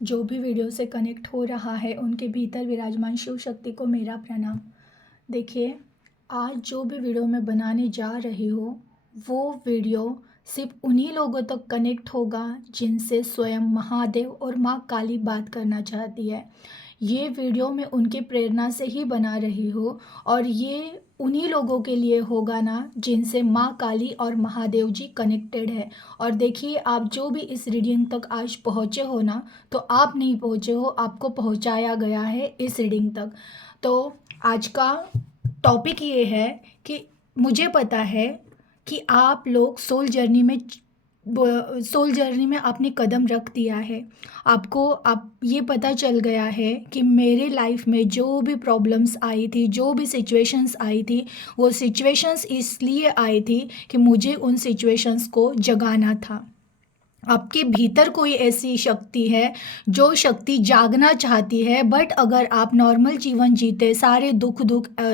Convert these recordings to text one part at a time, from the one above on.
जो भी वीडियो से कनेक्ट हो रहा है उनके भीतर विराजमान शिव शक्ति को मेरा प्रणाम। देखिए, आज जो भी वीडियो मैं बनाने जा रही हूँ वो वीडियो सिर्फ उन्हीं लोगों तक कनेक्ट होगा जिनसे स्वयं महादेव और माँ काली बात करना चाहती है। ये वीडियो मैं उनकी प्रेरणा से ही बना रही हूँ और ये उन्हीं लोगों के लिए होगा ना जिनसे माँ काली और महादेव जी कनेक्टेड है। और देखिए, आप जो भी इस रीडिंग तक आज पहुँचे हो ना, तो आप नहीं पहुँचे हो, आपको पहुँचाया गया है इस रीडिंग तक। तो आज का टॉपिक ये है कि मुझे पता है कि आप लोग सोल जर्नी में आपने कदम रख दिया है। आपको आप ये पता चल गया है कि मेरे लाइफ में जो भी प्रॉब्लम्स आई थी, जो भी सिचुएशंस आई थी, वो सिचुएशंस इसलिए आई थी कि मुझे उन सिचुएशंस को जगाना था। आपके भीतर कोई ऐसी शक्ति है जो शक्ति जागना चाहती है, बट अगर आप नॉर्मल जीवन जीते, सारे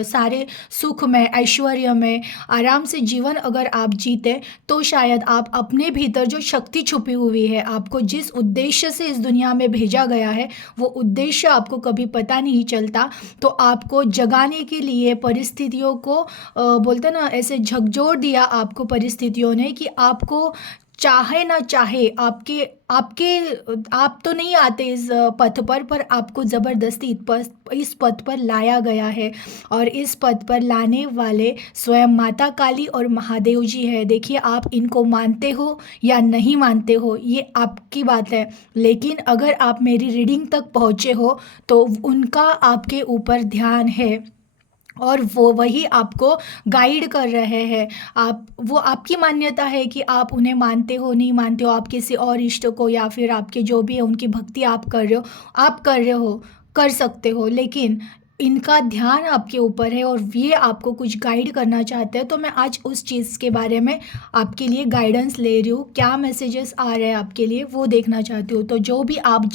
सारे सुख में, ऐश्वर्य में, आराम से जीवन अगर आप जीते, तो शायद आप अपने भीतर जो शक्ति छुपी हुई है, आपको जिस उद्देश्य से इस दुनिया में भेजा गया है, वो उद्देश्य आपको कभी पता नहीं चलता। तो आपको जगाने के लिए परिस्थितियों को बोलते ना, ऐसे झकझोर दिया आपको परिस्थितियों ने कि आपको चाहे ना चाहे आपके आपके आप तो नहीं आते इस पथ पर आपको ज़बरदस्ती इस पथ पर लाया गया है। और इस पथ पर लाने वाले स्वयं माता काली और महादेव जी है। देखिए, आप इनको मानते हो या नहीं मानते हो, ये आपकी बात है, लेकिन अगर आप मेरी रीडिंग तक पहुँचे हो तो उनका आपके ऊपर ध्यान है और वो वही आपको गाइड कर रहे हैं। आप वो आपकी मान्यता है कि आप उन्हें मानते हो नहीं मानते हो, आप किसी और इष्ट को या फिर आपके जो भी है उनकी भक्ति आप कर रहे हो, आप कर रहे हो, कर सकते हो, लेकिन इनका ध्यान आपके ऊपर है और ये आपको कुछ गाइड करना चाहते हैं। तो मैं आज उस चीज़ के बारे में आपके लिए गाइडेंस ले रही हूँ, क्या मैसेजेस आ रहे हैं आपके लिए वो देखना चाहती हूँ। तो जो भी आप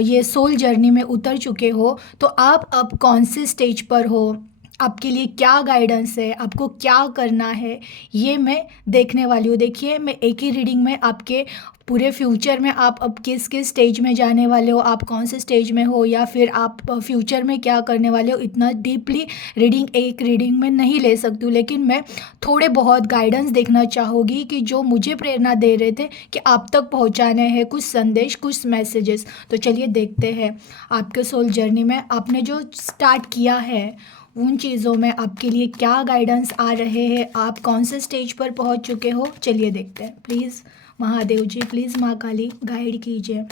ये सोल जर्नी में उतर चुके हो, तो आप अब कौन से स्टेज पर हो, आपके लिए क्या गाइडेंस है, आपको क्या करना है, ये मैं देखने वाली हूँ। देखिए, मैं एक ही रीडिंग में आपके पूरे फ्यूचर में आप अब किस किस स्टेज में जाने वाले हो, आप कौन से स्टेज में हो, या फिर आप फ्यूचर में क्या करने वाले हो, इतना डीपली रीडिंग एक रीडिंग में नहीं ले सकती हूँ। लेकिन मैं थोड़े बहुत गाइडेंस देखना चाहूँगी कि जो मुझे प्रेरणा दे रहे थे कि आप तक पहुँचाने हैं कुछ संदेश, कुछ मैसेजेस। तो चलिए देखते हैं आपके सोल जर्नी में आपने जो स्टार्ट किया है उन चीज़ों में आपके लिए क्या गाइडेंस आ रहे हैं, आप कौन से स्टेज पर पहुंच चुके हो। चलिए देखते हैं। प्लीज़ महादेव जी, प्लीज़ माँ काली गाइड कीजिए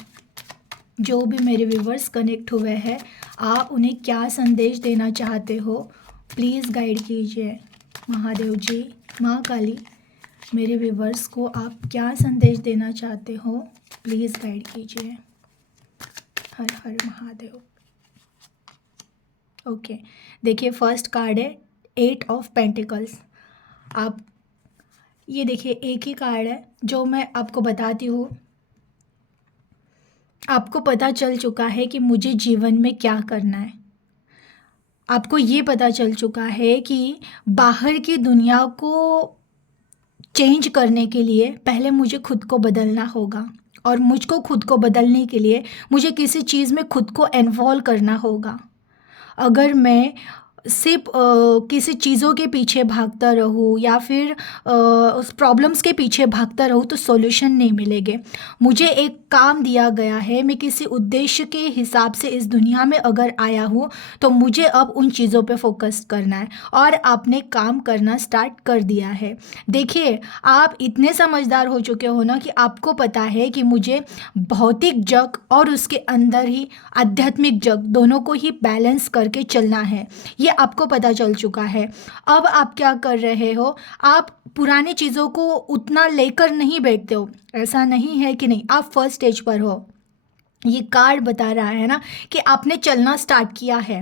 जो भी मेरे व्यूवर्स कनेक्ट हुए हैं, आप उन्हें क्या संदेश देना चाहते हो, प्लीज़ गाइड कीजिए। महादेव जी, माँ काली, मेरे व्यूवर्स को आप क्या संदेश देना चाहते हो, प्लीज़ गाइड कीजिए। हर हर महादेव। ओके, देखिए फर्स्ट कार्ड है 8 ऑफ पेंटिकल्स। आप ये देखिए, एक ही कार्ड है जो मैं आपको बताती हूँ। आपको पता चल चुका है कि मुझे जीवन में क्या करना है। आपको ये पता चल चुका है कि बाहर की दुनिया को चेंज करने के लिए पहले मुझे खुद को बदलना होगा, और मुझको खुद को बदलने के लिए मुझे किसी चीज़ में खुद को इन्वॉल्व करना होगा। अगर मैं सिर्फ किसी चीज़ों के पीछे भागता रहूँ या फिर उस प्रॉब्लम्स के पीछे भागता रहूँ तो सॉल्यूशन नहीं मिलेंगे। मुझे एक काम दिया गया है, मैं किसी उद्देश्य के हिसाब से इस दुनिया में अगर आया हूँ तो मुझे अब उन चीज़ों पे फोकस करना है, और आपने काम करना स्टार्ट कर दिया है। देखिए, आप इतने समझदार हो चुके हो ना कि आपको पता है कि मुझे भौतिक जग और उसके अंदर ही आध्यात्मिक जग दोनों को ही बैलेंस करके चलना है। ये आपको पता चल चुका है। अब आप क्या कर रहे हो, आप पुरानी चीज़ों को उतना लेकर नहीं बैठते हो। ऐसा नहीं है कि नहीं, आप फर्स्ट स्टेज पर हो। ये कार्ड बता रहा है ना कि आपने चलना स्टार्ट किया है।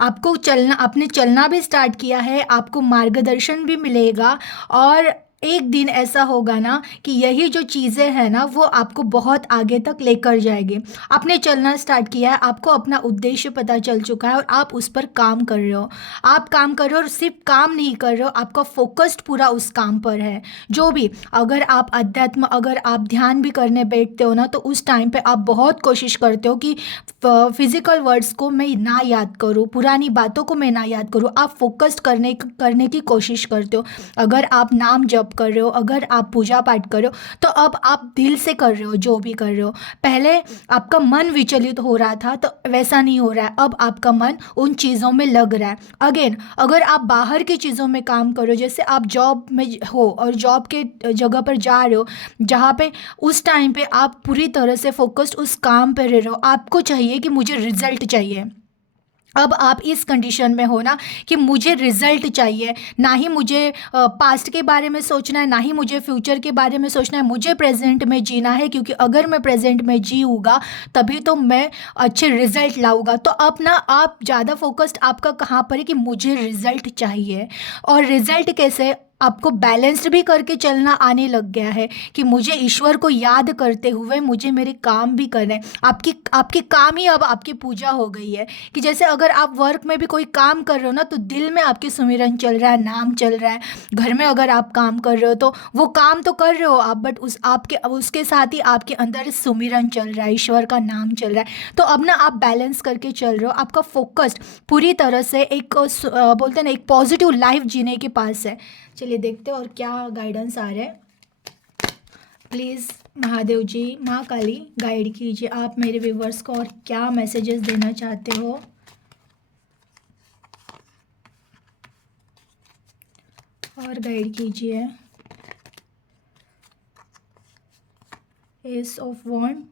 आपने चलना भी स्टार्ट किया है, आपको मार्गदर्शन भी मिलेगा, और एक दिन ऐसा होगा ना कि यही जो चीज़ें हैं ना वो आपको बहुत आगे तक लेकर जाएगी। आपने चलना स्टार्ट किया है, आपको अपना उद्देश्य पता चल चुका है और आप उस पर काम कर रहे हो। आप काम कर रहे हो और सिर्फ काम नहीं कर रहे हो, आपका फोकस्ड पूरा उस काम पर है। जो भी, अगर आप अध्यात्म, अगर आप ध्यान भी करने बैठते हो ना तो उस टाइम पे आप बहुत कोशिश करते हो कि फिजिकल वर्ड्स को मैं ना याद करूँ, पुरानी बातों को मैं ना याद करूँ। आप फोकस्ड करने की कोशिश करते हो। अगर आप नाम जप कर रहे हो, अगर आप पूजा पाठ कर रहे हो, तो अब आप दिल से कर रहे हो जो भी कर रहे हो। पहले आपका मन विचलित हो रहा था, तो वैसा नहीं हो रहा है। अब आपका मन उन चीज़ों में लग रहा है। अगेन, अगर आप बाहर की चीज़ों में काम करो, जैसे आप जॉब में हो और जॉब के जगह पर जा रहे हो, जहाँ पे उस टाइम पे आप पूरी तरह से फोकस्ड उस काम पर रह रहे हो, आपको चाहिए कि मुझे रिजल्ट चाहिए। अब आप इस कंडीशन में हो ना कि मुझे रिजल्ट चाहिए, ना ही मुझे पास्ट के बारे में सोचना है, ना ही मुझे फ्यूचर के बारे में सोचना है, मुझे प्रेजेंट में जीना है। क्योंकि अगर मैं प्रेजेंट में जीऊँगा तभी तो मैं अच्छे रिजल्ट लाऊंगा। तो अब ना आप ज़्यादा फोकस्ड आपका कहाँ पर है कि मुझे रिजल्ट चाहिए। और रिजल्ट कैसे, आपको बैलेंस्ड भी करके चलना आने लग गया है कि मुझे ईश्वर को याद करते हुए मुझे मेरे काम भी करने हैं। आपकी आपकी काम ही अब आपकी पूजा हो गई है। कि जैसे अगर आप वर्क में भी कोई काम कर रहे हो ना तो दिल में आपके सुमिरन चल रहा है, नाम चल रहा है। घर में अगर आप काम कर रहे हो तो वो काम तो कर रहे हो आप, बट उसके साथ ही आपके अंदर सुमिरन चल रहा है, ईश्वर का नाम चल रहा है। तो अब ना आप बैलेंस करके चल रहे हो, आपका फोकस्ड पूरी तरह से एक बोलते हैं ना एक पॉजिटिव लाइफ जीने के पास है। चलिए देखते हैं और क्या गाइडेंस आ रहा है। प्लीज़ महादेव जी, माँ काली, गाइड कीजिए आप मेरे व्यूवर्स को और क्या मैसेजेस देना चाहते हो। और गाइड कीजिए। Ace of wand,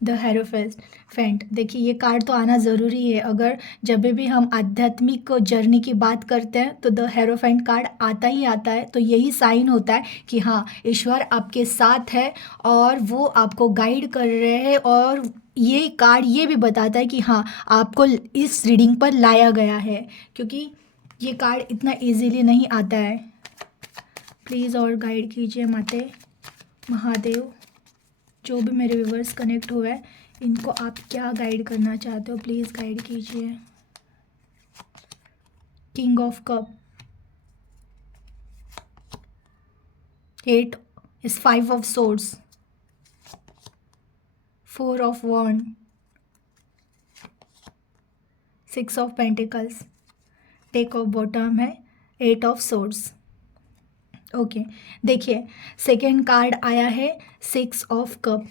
the hierophant. देखिए ये कार्ड तो आना ज़रूरी है। अगर जब भी हम आध्यात्मिक जर्नी की बात करते हैं तो द हेरोफेंट कार्ड आता ही आता है। तो यही साइन होता है कि हाँ, ईश्वर आपके साथ है और वो आपको गाइड कर रहे हैं। और ये कार्ड ये भी बताता है कि हाँ, आपको इस रीडिंग पर लाया गया है, क्योंकि ये कार्ड इतना इजीली नहीं आता है। प्लीज़ और गाइड कीजिए माते महादेव। जो भी मेरे व्यूवर्स कनेक्ट हुए हैं इनको आप क्या गाइड करना चाहते हो, प्लीज़ गाइड कीजिए। King of cup, 8 is 5 of swords, 4 of wand, 6 of pentacles, take off bottom है, 8 of swords। ओके देखिए सेकेंड कार्ड आया है 6 ऑफ कप।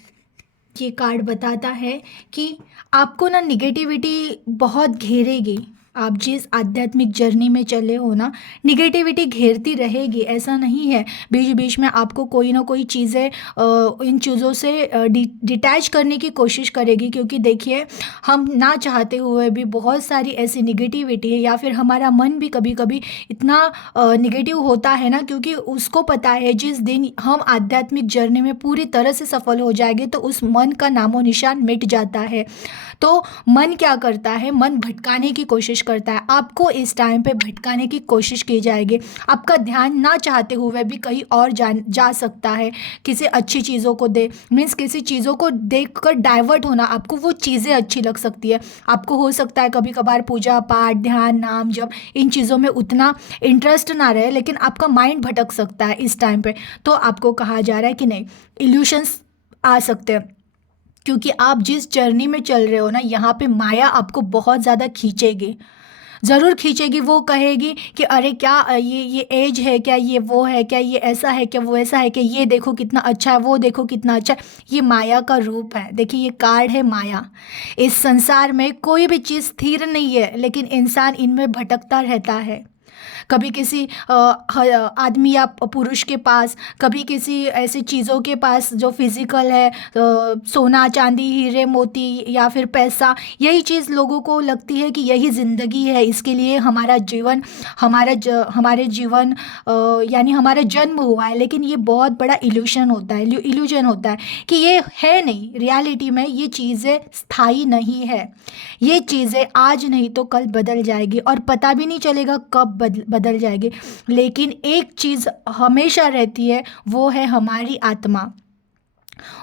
ये कार्ड बताता है कि आपको ना निगेटिविटी बहुत घेरेगी। आप जिस आध्यात्मिक जर्नी में चले हो ना, निगेटिविटी घेरती रहेगी, ऐसा नहीं है। बीच बीच में आपको कोई ना कोई चीज़ें इन चीज़ों से डिटैच करने की कोशिश करेगी। क्योंकि देखिए हम ना चाहते हुए भी बहुत सारी ऐसी निगेटिविटी है, या फिर हमारा मन भी कभी कभी इतना निगेटिव होता है ना, क्योंकि उसको पता है जिस दिन हम आध्यात्मिक जर्नी में पूरी तरह से सफल हो जाएंगे तो उस मन का नामो निशान मिट जाता है। तो मन क्या करता है, मन भटकाने की कोशिश करता है। आपको इस टाइम पे भटकाने की कोशिश की जाएगी। आपका ध्यान ना चाहते हुए भी कहीं और जा सकता है। किसी अच्छी चीज़ों को मीन्स किसी चीज़ों को देखकर डाइवर्ट होना, आपको वो चीज़ें अच्छी लग सकती है। आपको हो सकता है कभी कभार पूजा पाठ, ध्यान, नाम जब इन चीज़ों में उतना इंटरेस्ट ना रहे, लेकिन आपका माइंड भटक सकता है इस टाइम पे। तो आपको कहा जा रहा है कि नहीं, इल्यूशंस आ सकते हैं। क्योंकि आप जिस जर्नी में चल रहे हो ना, यहाँ पे माया आपको बहुत ज़्यादा खींचेगी, ज़रूर खींचेगी। वो कहेगी कि अरे क्या ये एज है क्या, ये वो है क्या, ये ऐसा है क्या, वो ऐसा है क्या, ये देखो कितना अच्छा है, वो देखो कितना अच्छा है। ये माया का रूप है। देखिए ये कार्ड है माया। इस संसार में कोई भी चीज़ स्थिर नहीं है, लेकिन इंसान इनमें भटकता रहता है। कभी किसी आदमी या पुरुष के पास, कभी किसी ऐसी चीज़ों के पास जो फिजिकल है, सोना चांदी हीरे मोती या फिर पैसा, यही चीज़ लोगों को लगती है कि यही ज़िंदगी है, इसके लिए हमारा जीवन हमारे जीवन यानी हमारा जन्म हुआ है। लेकिन ये बहुत बड़ा इल्यूशन होता है, इल्यूजन होता है कि ये है नहीं। रियलिटी में ये चीज़ें स्थायी नहीं है। ये चीज़ें आज नहीं तो कल बदल जाएगी और पता भी नहीं चलेगा कब बदल जाएगी। लेकिन एक चीज़ हमेशा रहती है, वो है हमारी आत्मा।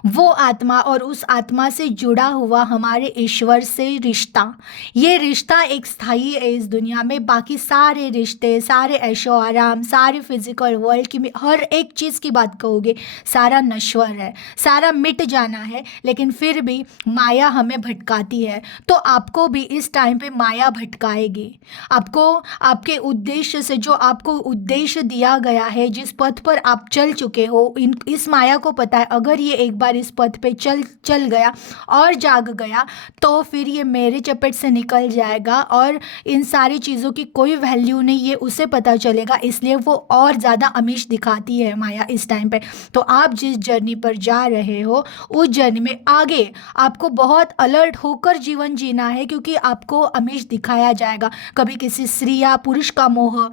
वो आत्मा और उस आत्मा से जुड़ा हुआ हमारे ईश्वर से रिश्ता। ये रिश्ता एक स्थायी है इस दुनिया में। बाकी सारे रिश्ते, सारे ऐशो आराम, सारे फिजिकल वर्ल्ड की हर एक चीज़ की बात कहोगे, सारा नश्वर है, सारा मिट जाना है। लेकिन फिर भी माया हमें भटकाती है। तो आपको भी इस टाइम पे माया भटकाएगी। आपको आपके उद्देश्य से, जो आपको उद्देश्य दिया गया है, जिस पथ पर आप चल चुके हो, इस माया को पता है अगर ये एक बार इस पथ पे चल चल गया और जाग गया तो फिर ये मेरे चपेट से निकल जाएगा और इन सारी चीज़ों की कोई वैल्यू नहीं, ये उसे पता चलेगा। इसलिए वो और ज़्यादा आमिष दिखाती है माया इस टाइम पे। तो आप जिस जर्नी पर जा रहे हो, उस जर्नी में आगे आपको बहुत अलर्ट होकर जीवन जीना है, क्योंकि आपको आमिष दिखाया जाएगा। कभी किसी स्त्री या पुरुष का मोह,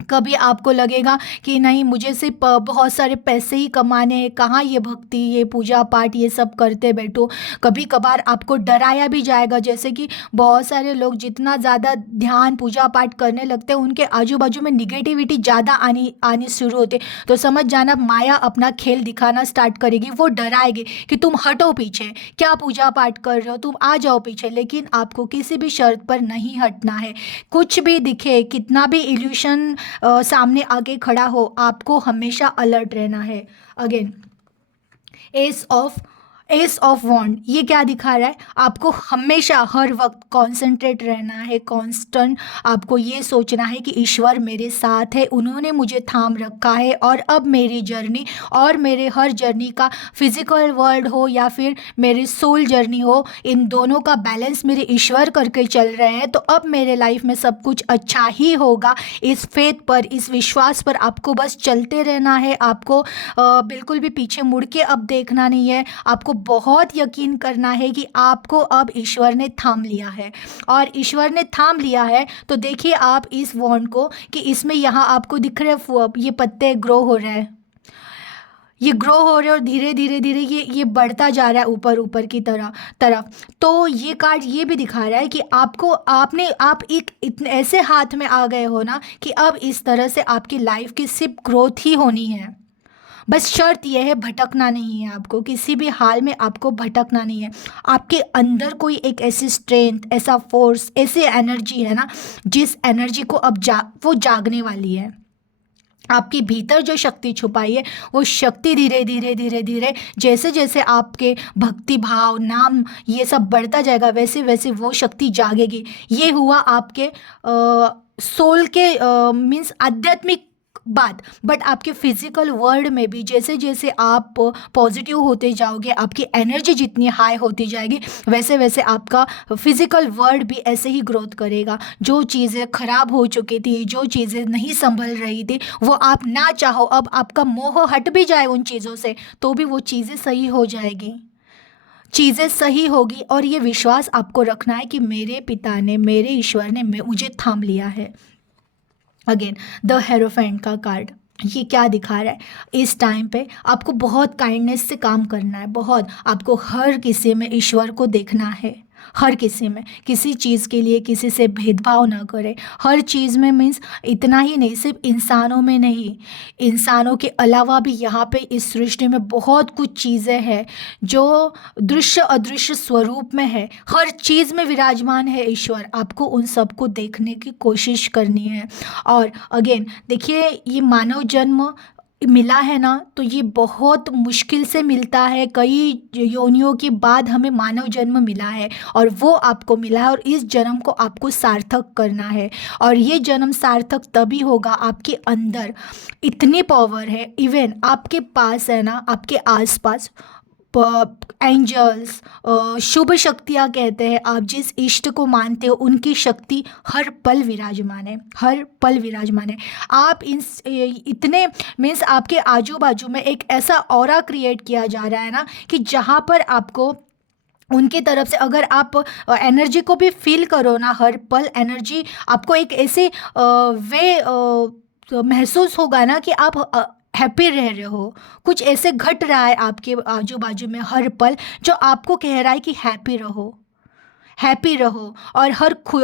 कभी आपको लगेगा कि नहीं, मुझे सिर्फ बहुत सारे पैसे ही कमाने हैं, कहाँ ये भक्ति, ये पूजा पाठ, ये सब करते बैठो। कभी कभार आपको डराया भी जाएगा, जैसे कि बहुत सारे लोग जितना ज़्यादा ध्यान पूजा पाठ करने लगते हैं, उनके आजू बाजू में निगेटिविटी ज़्यादा आनी शुरू होती। तो समझ जाना, माया अपना खेल दिखाना स्टार्ट करेगी। वो डराएगी कि तुम हटो पीछे, क्या पूजा पाठ कर रहे हो, तुम आ जाओ पीछे। लेकिन आपको किसी भी शर्त पर नहीं हटना है। कुछ भी दिखे, कितना भी इल्यूशन सामने आके खड़ा हो, आपको हमेशा अलर्ट रहना है। अगेन एस ऑफ वॉन्ड, ये क्या दिखा रहा है? आपको हमेशा हर वक्त कॉन्सेंट्रेट रहना है, कांस्टेंट। आपको ये सोचना है कि ईश्वर मेरे साथ है, उन्होंने मुझे थाम रखा है। और अब मेरी जर्नी और मेरे हर जर्नी का, फिजिकल वर्ल्ड हो या फिर मेरी सोल जर्नी हो, इन दोनों का बैलेंस मेरे ईश्वर करके चल रहे हैं। तो अब मेरे लाइफ में सब कुछ अच्छा ही होगा। इस फेथ पर, इस विश्वास पर आपको बस चलते रहना है। आपको बिल्कुल भी पीछे मुड़ के अब देखना नहीं है। आपको बहुत यकीन करना है कि आपको अब ईश्वर ने थाम लिया है। और ईश्वर ने थाम लिया है तो देखिए आप इस वॉन्ड को, कि इसमें यहाँ आपको दिख रहे हैं ये पत्ते ग्रो हो रहे हैं, ये ग्रो हो रहे हैं और धीरे धीरे धीरे ये बढ़ता जा रहा है ऊपर ऊपर की तरफ। तो ये कार्ड ये भी दिखा रहा है कि आप एक इतने ऐसे हाथ में आ गए हो ना, कि अब इस तरह से आपकी लाइफ की सिर्फ ग्रोथ ही होनी है। बस शर्त यह है, भटकना नहीं है। आपको किसी भी हाल में आपको भटकना नहीं है। आपके अंदर कोई एक ऐसी स्ट्रेंथ, ऐसा फोर्स, ऐसी एनर्जी है ना, जिस एनर्जी को अब वो जागने वाली है। आपके भीतर जो शक्ति छुपाई है, वो शक्ति धीरे धीरे धीरे धीरे, जैसे जैसे आपके भक्ति भाव, नाम, ये सब बढ़ता जाएगा, वैसे वैसे वो शक्ति जागेगी। ये हुआ आपके सोल के मीन्स आध्यात्मिक बात। बट आपके फिजिकल वर्ल्ड में भी जैसे जैसे आप पॉजिटिव होते जाओगे, आपकी एनर्जी जितनी हाई होती जाएगी, वैसे वैसे आपका फिजिकल वर्ल्ड भी ऐसे ही ग्रोथ करेगा। जो चीज़ें खराब हो चुकी थी, जो चीज़ें नहीं संभल रही थी, वो आप ना चाहो, अब आपका मोह हट भी जाए उन चीज़ों से, तो भी वो चीज़ें सही हो जाएगी, चीज़ें सही होगी। और ये विश्वास आपको रखना है कि मेरे पिता ने, मेरे ईश्वर ने मुझे थाम लिया है। अगेन द हेरोफेंट का कार्ड, ये क्या दिखा रहा है? इस टाइम पे आपको बहुत काइंडनेस से काम करना है। बहुत आपको हर किसी में ईश्वर को देखना है। हर किसी में, किसी चीज़ के लिए किसी से भेदभाव ना करें। हर चीज़ में मीन्स इतना ही नहीं, सिर्फ इंसानों में नहीं, इंसानों के अलावा भी यहाँ पे इस सृष्टि में बहुत कुछ चीज़ें हैं जो दृश्य अदृश्य स्वरूप में है। हर चीज़ में विराजमान है ईश्वर। आपको उन सबको देखने की कोशिश करनी है। और अगेन देखिए, ये मानव जन्म मिला है ना, तो ये बहुत मुश्किल से मिलता है। कई योनियों के बाद हमें मानव जन्म मिला है, और वो आपको मिला है, और इस जन्म को आपको सार्थक करना है। और ये जन्म सार्थक तभी होगा, आपके अंदर इतनी पावर है। इवन आपके पास है ना, आपके आसपास एंजल्स, शुभ शक्तियाँ कहते हैं, आप जिस इष्ट को मानते हो उनकी शक्ति हर पल विराजमान है, हर पल विराजमान है। आप इतने मीन्स आपके आजू बाजू में एक ऐसा ऑरा क्रिएट किया जा रहा है ना, कि जहाँ पर आपको उनकी तरफ से, अगर आप एनर्जी को भी फील करो ना, हर पल एनर्जी आपको एक ऐसे महसूस होगा ना कि आप हैप्पी रह रहे हो। कुछ ऐसे घट रहा है आपके आजू बाजू में हर पल, जो आपको कह रहा है कि हैप्पी रहो, हैप्पी रहो और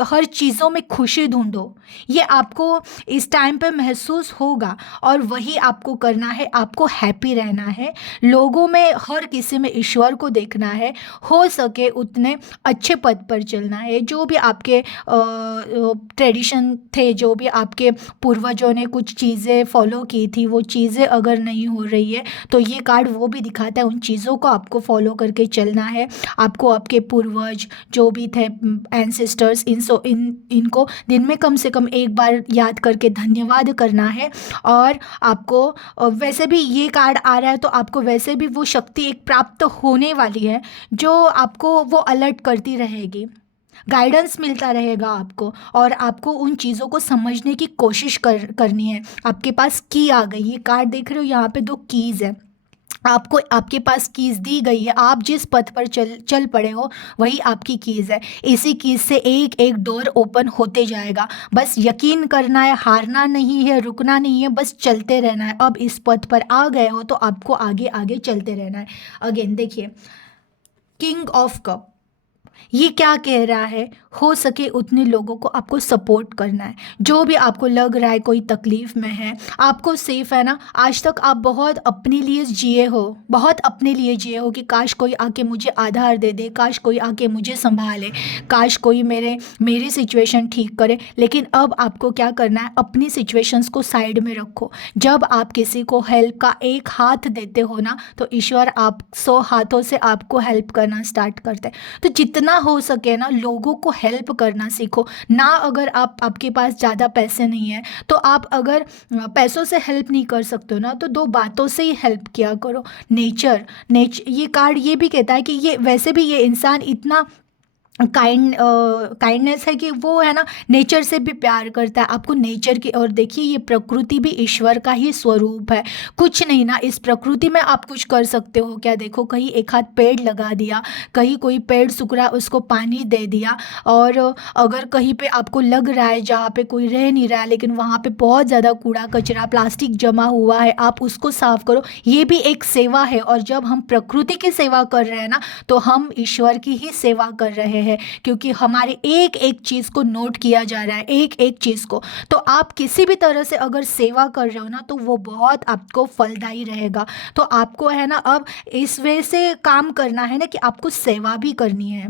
हर चीज़ों में खुशी ढूंढो। ये आपको इस टाइम पे महसूस होगा और वही आपको करना है। आपको हैप्पी रहना है, लोगों में हर किसी में ईश्वर को देखना है, हो सके उतने अच्छे पद पर चलना है। जो भी आपके ट्रेडिशन थे, जो भी आपके पूर्वजों ने कुछ चीज़ें फॉलो की थी, वो चीज़ें अगर नहीं हो रही है तो ये कार्ड वो भी दिखाता है उन चीज़ों को आपको फॉलो करके चलना है। आपको आपके पूर्वज जो भी थे, एंसेस्टर्स, इनको दिन में कम से कम एक बार याद करके धन्यवाद करना है। और आपको वैसे भी ये कार्ड आ रहा है तो आपको वैसे भी वो शक्ति एक प्राप्त होने वाली है जो आपको वो अलर्ट करती रहेगी, गाइडेंस मिलता रहेगा आपको, और आपको उन चीज़ों को समझने की कोशिश करनी है। आपके पास की आ गई, ये कार्ड देख रहे हो, यहाँ पे 2 कीज़ है। आपको आपके पास कीज़ दी गई है, आप जिस पथ पर चल पड़े हो वही आपकी कीज़ है। इसी कीज़ से एक एक डोर ओपन होते जाएगा। बस यकीन करना है, हारना नहीं है, रुकना नहीं है, बस चलते रहना है। अब इस पथ पर आ गए हो तो आपको आगे आगे चलते रहना है। अगेन देखिए, किंग ऑफ कप, ये क्या कह रहा है? हो सके उतने लोगों को आपको सपोर्ट करना है। जो भी आपको लग रहा है कोई तकलीफ़ में है, आपको सेफ है ना, आज तक आप बहुत अपने लिए जिए हो, बहुत अपने लिए जिए हो कि काश कोई आके मुझे आधार दे दे, काश कोई आके मुझे संभाले, काश कोई मेरी सिचुएशन ठीक करे। लेकिन अब आपको क्या करना है, अपनी सिचुएशंस को साइड में रखो। जब आप किसी को हेल्प का एक हाथ देते हो ना, तो ईश्वर आप 100 हाथों से आपको हेल्प करना स्टार्ट करते हैं। तो जितना हो सके ना, लोगों को हेल्प करना सीखो ना। अगर आपके पास ज़्यादा पैसे नहीं है तो आप अगर पैसों से हेल्प नहीं कर सकते हो ना, तो 2 बातों से ही हेल्प किया करो। ये कार्ड ये भी कहता है कि ये वैसे भी ये इंसान इतना काइंडनेस है कि वो है ना, नेचर से भी प्यार करता है। आपको नेचर की, और देखिए ये प्रकृति भी ईश्वर का ही स्वरूप है। कुछ नहीं ना, इस प्रकृति में आप कुछ कर सकते हो क्या? देखो, कहीं एक हाथ पेड़ लगा दिया, कहीं कोई पेड़ सूख रहा उसको पानी दे दिया, और अगर कहीं पे आपको लग रहा है जहाँ पे कोई रह नहीं रहा है लेकिन वहाँ पे बहुत ज़्यादा कूड़ा कचरा प्लास्टिक जमा हुआ है, आप उसको साफ करो। ये भी एक सेवा है। और जब हम प्रकृति की सेवा कर रहे हैं ना, तो हम ईश्वर की ही सेवा कर रहे हैं, क्योंकि हमारे एक एक चीज़ को नोट किया जा रहा है, एक एक चीज़ को। तो आप किसी भी तरह से अगर सेवा कर रहे हो ना, तो वो बहुत आपको फलदायी रहेगा। तो आपको है ना, अब इस वे से काम करना है ना कि आपको सेवा भी करनी है,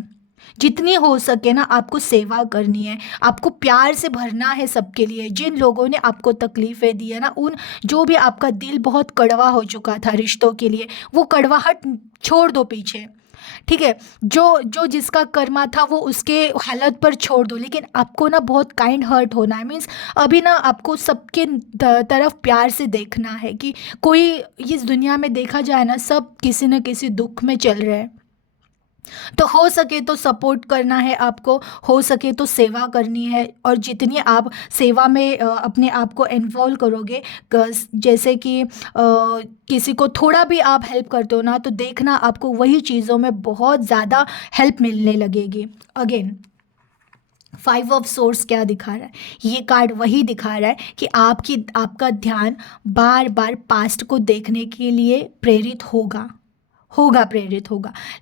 जितनी हो सके ना आपको सेवा करनी है। आपको प्यार से भरना है सबके लिए। जिन लोगों ने आपको तकलीफ़ें दी है ना, उन जो भी आपका दिल बहुत कड़वा हो चुका था रिश्तों के लिए, वो कड़वाहट छोड़ दो पीछे, ठीक है। जो जो जिसका कर्मा था वो उसके हालत पर छोड़ दो। लेकिन आपको ना बहुत काइंड हर्ट होना है, मीन्स अभी ना आपको सबके तरफ प्यार से देखना है कि कोई, इस दुनिया में देखा जाए ना, सब किसी न किसी दुख में चल रहे हैं। तो हो सके तो सपोर्ट करना है आपको, हो सके तो सेवा करनी है। और जितनी आप सेवा में अपने आप को इन्वॉल्व करोगे, जैसे कि किसी को थोड़ा भी आप हेल्प करते हो ना, तो देखना आपको वही चीज़ों में बहुत ज़्यादा हेल्प मिलने लगेगी। अगेन 5 ऑफ सोर्स क्या दिखा रहा है? ये कार्ड वही दिखा रहा है कि आपका ध्यान बार बार पास्ट को देखने के लिए प्रेरित होगा,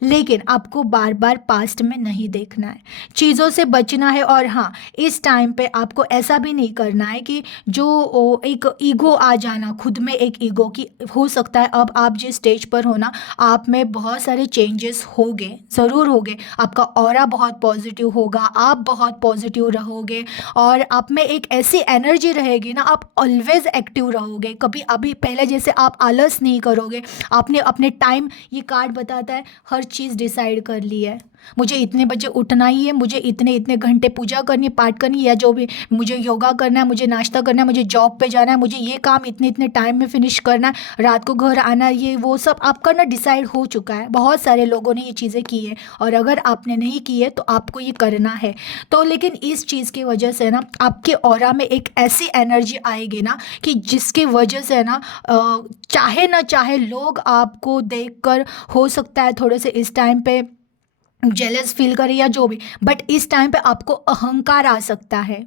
लेकिन आपको बार बार पास्ट में नहीं देखना है, चीज़ों से बचना है। और हाँ, इस टाइम पे आपको ऐसा भी नहीं करना है कि जो एक ईगो आ जाना, खुद में एक ईगो की, हो सकता है अब आप जिस स्टेज पर हो ना, आप में बहुत सारे चेंजेस होंगे, ज़रूर होंगे। आपका ऑरा बहुत पॉजिटिव होगा, आप बहुत पॉजिटिव रहोगे, और आप में एक ऐसी एनर्जी रहेगी ना, आप ऑलवेज एक्टिव रहोगे। कभी अभी पहले जैसे आप आलस नहीं करोगे। आपने अपने टाइम, ये कार्ड बताता है, हर चीज़ डिसाइड कर ली है। मुझे इतने बजे उठना ही है, मुझे इतने इतने घंटे पूजा करनी है, पाठ करनी है, या जो भी, मुझे योगा करना है, मुझे नाश्ता करना है, मुझे जॉब पे जाना है, मुझे ये काम इतने इतने टाइम में फिनिश करना है, रात को घर आना है, ये वो सब आपका ना डिसाइड हो चुका है। बहुत सारे लोगों ने ये चीज़ें की है, और अगर आपने नहीं की है तो आपको ये करना है। तो लेकिन इस चीज़ की वजह से ना, आपके ऑरा में एक ऐसी एनर्जी आएगी ना कि जिसकी वजह से ना, चाहे ना चाहे लोग आपको देखकर, हो सकता है थोड़े से इस टाइम पे जेलस फील करे या जो भी, बट इस टाइम पे आपको अहंकार आ सकता है।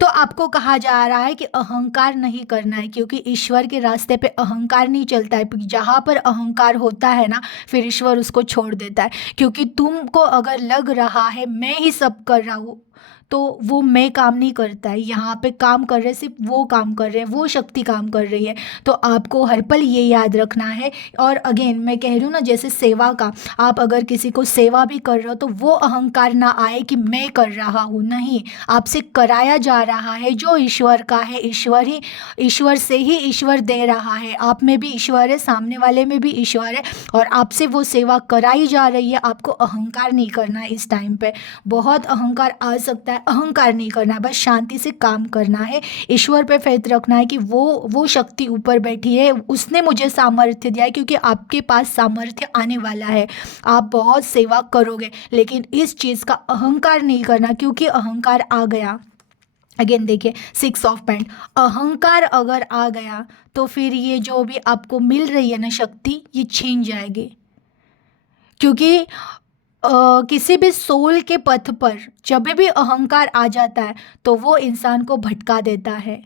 तो आपको कहा जा रहा है कि अहंकार नहीं करना है, क्योंकि ईश्वर के रास्ते पे अहंकार नहीं चलता है। जहाँ पर अहंकार होता है ना, फिर ईश्वर उसको छोड़ देता है। क्योंकि तुमको अगर लग रहा है मैं ही सब कर रहा हूँ, तो वो मैं काम नहीं करता है। यहाँ पे काम कर रहे सिर्फ वो काम कर रहे हैं, वो शक्ति काम कर रही है। तो आपको हर पल ये याद रखना है। और अगेन मैं कह रही हूँ ना, जैसे सेवा का, आप अगर किसी को सेवा भी कर रहे हो तो वो अहंकार ना आए कि मैं कर रहा हूँ, नहीं। आपसे कराया जा रहा है जो ईश्वर का है, ईश्वर से ही ईश्वर दे रहा है। आप में भी ईश्वर है, सामने वाले में भी ईश्वर है, और आपसे वो सेवा कराई जा रही है। आपको अहंकार नहीं करना है इस टाइम पे। बहुत अहंकार आ सकता है, अहंकार नहीं करना है, बस शांति से काम करना है। ईश्वर पे फेथ रखना है कि वो शक्ति ऊपर बैठी है, उसने मुझे सामर्थ्य दिया है, क्योंकि आपके पास सामर्थ्य आने वाला है। आप बहुत सेवा करोगे, लेकिन इस चीज़ का अहंकार नहीं करना, क्योंकि अहंकार आ गया। अगेन देखिए 6 ऑफ पेंट, अहंकार अगर आ गया तो फिर ये जो भी आपको मिल रही है ना शक्ति, ये छीन जाएगी। क्योंकि किसी भी सोल के पथ पर जब भी अहंकार आ जाता है तो वो इंसान को भटका देता है।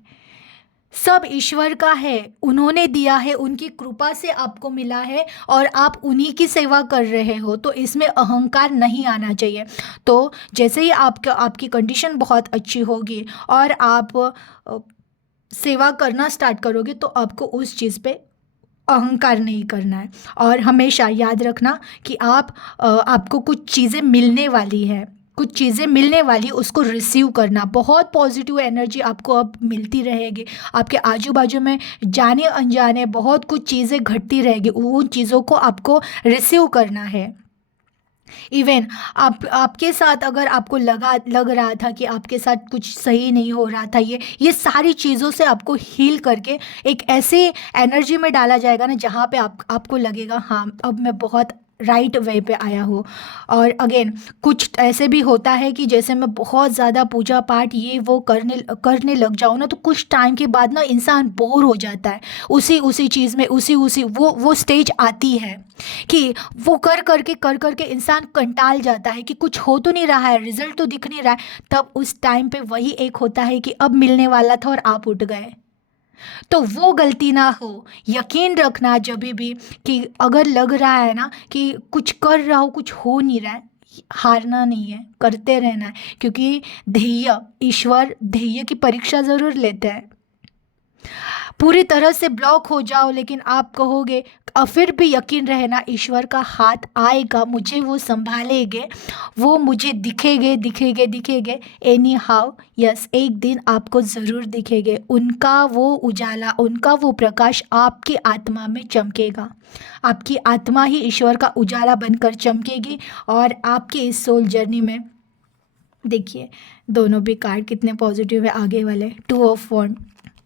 सब ईश्वर का है, उन्होंने दिया है, उनकी कृपा से आपको मिला है, और आप उन्हीं की सेवा कर रहे हो, तो इसमें अहंकार नहीं आना चाहिए। तो जैसे ही आपकी कंडीशन बहुत अच्छी होगी और आप सेवा करना स्टार्ट करोगे, तो आपको उस चीज़ पे अहंकार नहीं करना है। और हमेशा याद रखना कि आपको कुछ चीज़ें मिलने वाली है, कुछ चीज़ें मिलने वाली, उसको रिसीव करना। बहुत पॉजिटिव एनर्जी आपको अब मिलती रहेगी। आपके आजू बाजू में जाने अनजाने बहुत कुछ चीज़ें घटती रहेगी, उन चीज़ों को आपको रिसीव करना है। इवन आपके साथ अगर आपको लग रहा था कि आपके साथ कुछ सही नहीं हो रहा था, ये सारी चीज़ों से आपको हील करके एक ऐसे एनर्जी में डाला जाएगा ना, जहाँ पे आपको लगेगा हाँ अब मैं बहुत राइट वे पे आया हूँ। और अगेन कुछ ऐसे भी होता है कि जैसे मैं बहुत ज़्यादा पूजा पाठ ये वो करने लग जाऊँ ना, तो कुछ टाइम के बाद ना इंसान बोर हो जाता है उसी चीज़ में, उसी वो स्टेज आती है कि वो कर करके इंसान कंटाल जाता है कि कुछ हो तो नहीं रहा है, रिजल्ट तो दिख नहीं रहा है। तब उस टाइम पे वही एक होता है कि अब मिलने वाला था और आप उठ गए। तो वो गलती ना हो। यकीन रखना जब भी कि अगर लग रहा है ना कि कुछ कर रहा हो कुछ हो नहीं रहा है, हारना नहीं है, करते रहना है। क्योंकि ईश्वर ध्येय की परीक्षा ज़रूर लेते हैं। पूरी तरह से ब्लॉक हो जाओ लेकिन आप कहोगे, और फिर भी यकीन रहना ईश्वर का हाथ आएगा, मुझे वो संभालेंगे, वो मुझे दिखेंगे एनी हाउ। यस, एक दिन आपको ज़रूर दिखेंगे। उनका वो उजाला, उनका वो प्रकाश आपकी आत्मा में चमकेगा। आपकी आत्मा ही ईश्वर का उजाला बनकर चमकेगी। और आपकी इस सोल जर्नी में देखिए दोनों भी कार्ड कितने पॉजिटिव है आगे वाले, 2 ऑफ वॉन्ड।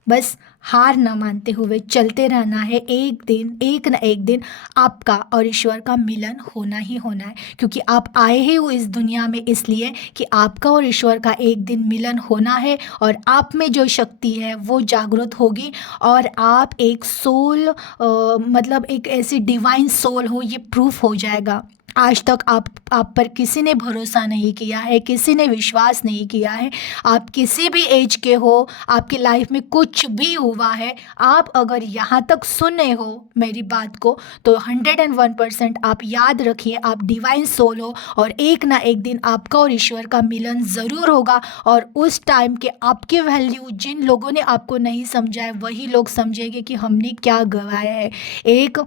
बस हार ना मानते हुए चलते रहना है। एक ना एक दिन आपका और ईश्वर का मिलन होना ही होना है। क्योंकि आप आए ही हो इस दुनिया में इसलिए कि आपका और ईश्वर का एक दिन मिलन होना है। और आप में जो शक्ति है वो जागृत होगी, और आप एक सोल मतलब एक ऐसी डिवाइन सोल हो, ये प्रूफ हो जाएगा। आज तक आप पर किसी ने भरोसा नहीं किया है, किसी ने विश्वास नहीं किया है। आप किसी भी एज के हो, आपकी लाइफ में कुछ भी हुआ है, आप अगर यहाँ तक सुने हो मेरी बात को, तो 101% आप याद रखिए, आप डिवाइन सोल हो। और एक ना एक दिन आपका और ईश्वर का मिलन ज़रूर होगा। और उस टाइम के आपकी वैल्यू जिन लोगों ने आपको नहीं समझा है, वही लोग समझेंगे कि हमने क्या गंवाया है। एक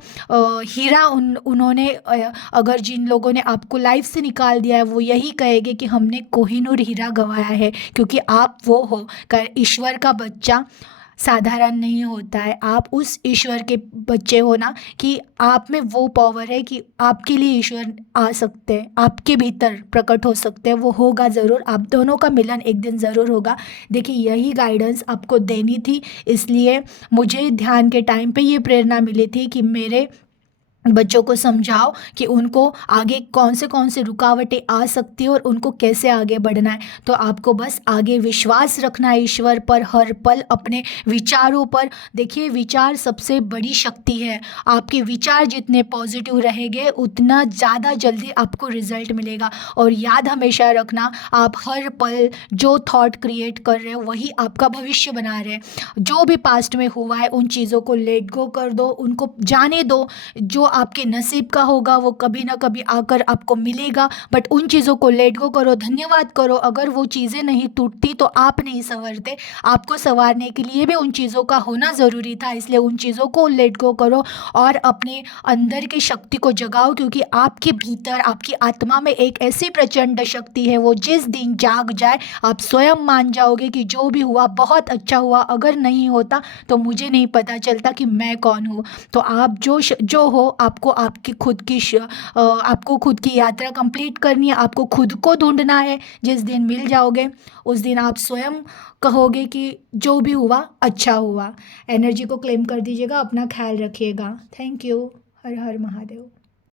हीरा उन्होंने अगर जिन लोगों ने आपको लाइफ से निकाल दिया है, वो यही कहेंगे कि हमने कोहिनूर हीरा गंवाया है। क्योंकि आप वो हो कर ईश्वर का बच्चा साधारण नहीं होता है। आप उस ईश्वर के बच्चे हो ना, कि आप में वो पावर है कि आपके लिए ईश्वर आ सकते हैं, आपके भीतर प्रकट हो सकते हैं। वो होगा ज़रूर, आप दोनों का मिलन एक दिन ज़रूर होगा। देखिए यही गाइडेंस आपको देनी थी, इसलिए मुझे ध्यान के टाइम पे ये प्रेरणा मिली थी कि मेरे बच्चों को समझाओ कि उनको आगे कौन से रुकावटें आ सकती है और उनको कैसे आगे बढ़ना है। तो आपको बस आगे विश्वास रखना है ईश्वर पर, हर पल अपने विचारों पर। देखिए, विचार सबसे बड़ी शक्ति है। आपके विचार जितने पॉजिटिव रहेंगे उतना ज़्यादा जल्दी आपको रिजल्ट मिलेगा। और याद हमेशा रखना, आप हर पल जो थॉट क्रिएट कर रहे हो वही आपका भविष्य बना रहे हैं। जो भी पास्ट में हुआ है उन चीज़ों को लेट गो कर दो, उनको जाने दो। जो आपके नसीब का होगा वो कभी ना कभी आकर आपको मिलेगा, बट उन चीज़ों को लेट गो करो, धन्यवाद करो। अगर वो चीज़ें नहीं टूटती तो आप नहीं संवरते। आपको संवारने के लिए भी उन चीज़ों का होना ज़रूरी था, इसलिए उन चीज़ों को लेट गो करो और अपने अंदर की शक्ति को जगाओ, क्योंकि आपके भीतर, आपकी आत्मा में एक ऐसी प्रचंड शक्ति है, वो जिस दिन जाग जाए आप स्वयं मान जाओगे कि जो भी हुआ बहुत अच्छा हुआ, अगर नहीं होता तो मुझे नहीं पता चलता कि मैं कौन हूँ। तो आप जो हो, आपको आपकी खुद की आपको खुद की यात्रा कंप्लीट करनी है, आपको खुद को ढूंढना है। जिस दिन मिल जाओगे उस दिन आप स्वयं कहोगे कि जो भी हुआ अच्छा हुआ। एनर्जी को क्लेम कर दीजिएगा, अपना ख्याल रखिएगा। Thank you. Her her Mahadev.